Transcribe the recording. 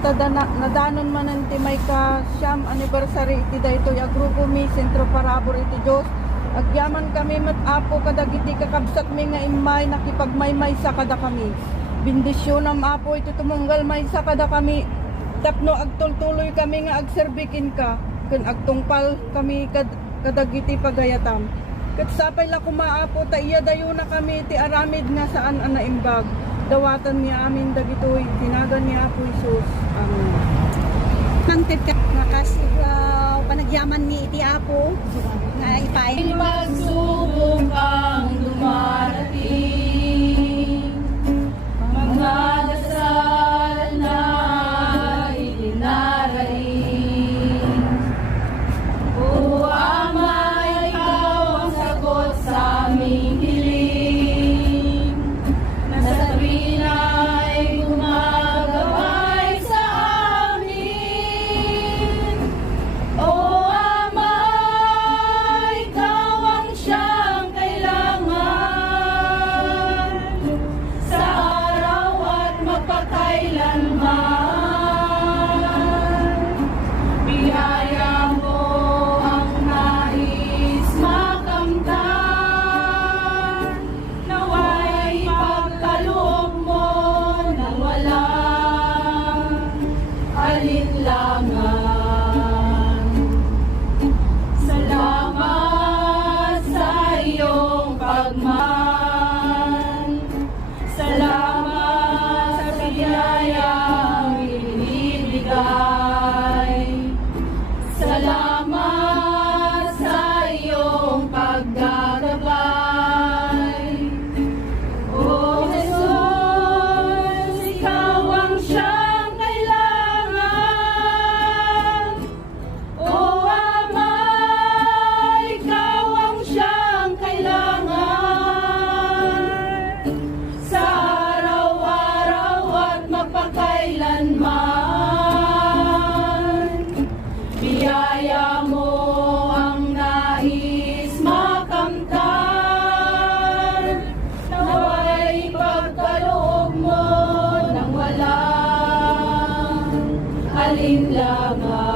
Nadanon manan ti may ka siyam anniversary iti daytoy a grupo mi sentro parabor iti Dios. Agyaman kami matapo kadagiti kakabsat mi nga imay nakipagmaymay sa kada kami. Bendisyon am apo iti tumunggal may sa kada kami. Tapno agtultuloy kami nga agserbikin ka ken agtungpal kami kadagiti pagayatam. Ket sapay la kumaapo ta iya dayo na kami ti aramid nga saan an naimbag. Dawatan niya amin dagitoy tinagan ni Apo Isus. Amen. Hangtid ka nakasigaw panagyaman ni iti Apo nga ipay. Pagsubok ang dumarating, mga dasal na itinaraing. O Ama, ikaw ang sagot sa aming hiling. Nasabi na'y gumagabay sa amin. O Ama, ikaw ang siyang kailangan sa araw at magpakailanman. Biyaya mo ang nais makamtan, naway pagkaloob mo nang walang alinlangan. Salamat sa iyong pagmamahal. Salamat sa biyayang ibinibigay. Salamat sa iyong paggagabay. O Jesus, ikaw ang siyang kailangan. O Ama, ikaw ang siyang kailangan sa araw-araw at magpakailanman. Biyaya mo ang nais makamtan, naway pagkaloob mo nang walang alinlangan.